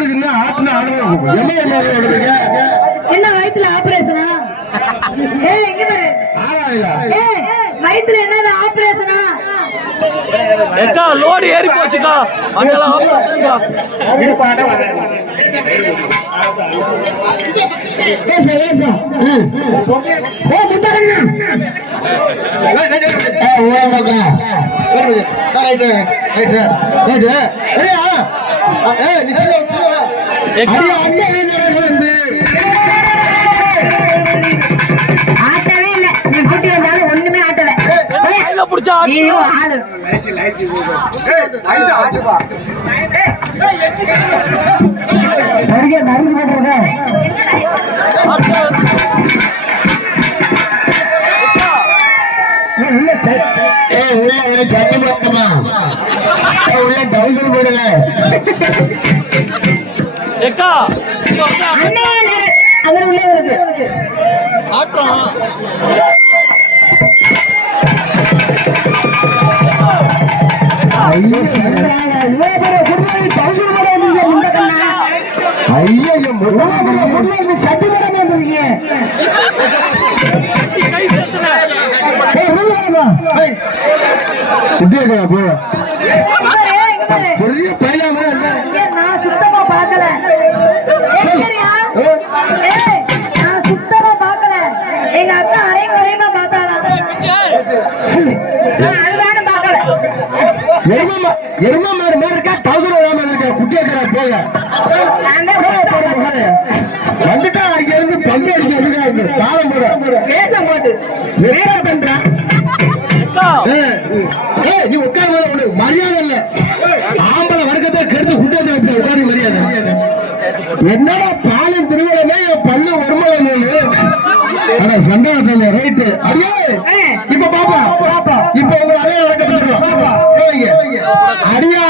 ஓடுதுன்னா ஆட்டுனா ஆடுவோம். என்ன வயித்துல ஆபரேஷனா? எங்க பாரு வயித்துல என்ன ஆபரேஷனா? லோடு ஏறி போச்சுக்கா. அங்கெல்லாம் ஆபரேஷன்க்கா. ஆட்டவே இல்ல. நீ கூட்டி வந்தாலும் ஒண்ணுமே ஆட்டல. புடிச்சா ஆளு மருந்து போடுறதா உள்ள சட்டி போட்டுமா உள்ள டவுசர் போடுங்க. அவர் உள்ள இருக்கு ஆட்டம். நான் சுத்தமா பாக்கல. நான் சுத்தமா பாக்கல. எங்க அக்கா அரையும் குறையமா பார்த்தாளா? அதுதானே பாக்கல. எருமா மாடு மாதிரி இருக்கா, டவுசர் இருக்கா, குட்டியாக்கிறா போய வந்துட்டா அங்க இருந்து பம்பு அடிக்க காலம் போட வேஷம் போட்டு வேற பண்றான். நீ உட்கார மரியாதை இல்ல. ஆம்பளை வர்க்கத்தை கெடுத்து குட்டியாத உட்காரி மரியாதை. என்னடா பாலம் திருவிழமே பல்லு ஒருமலை ஆனா சந்தானத்துல ரைட்டு. அடியே இப்ப பாப்பா இப்ப உங்க அறைய வழக்கப்பட்டு அடியா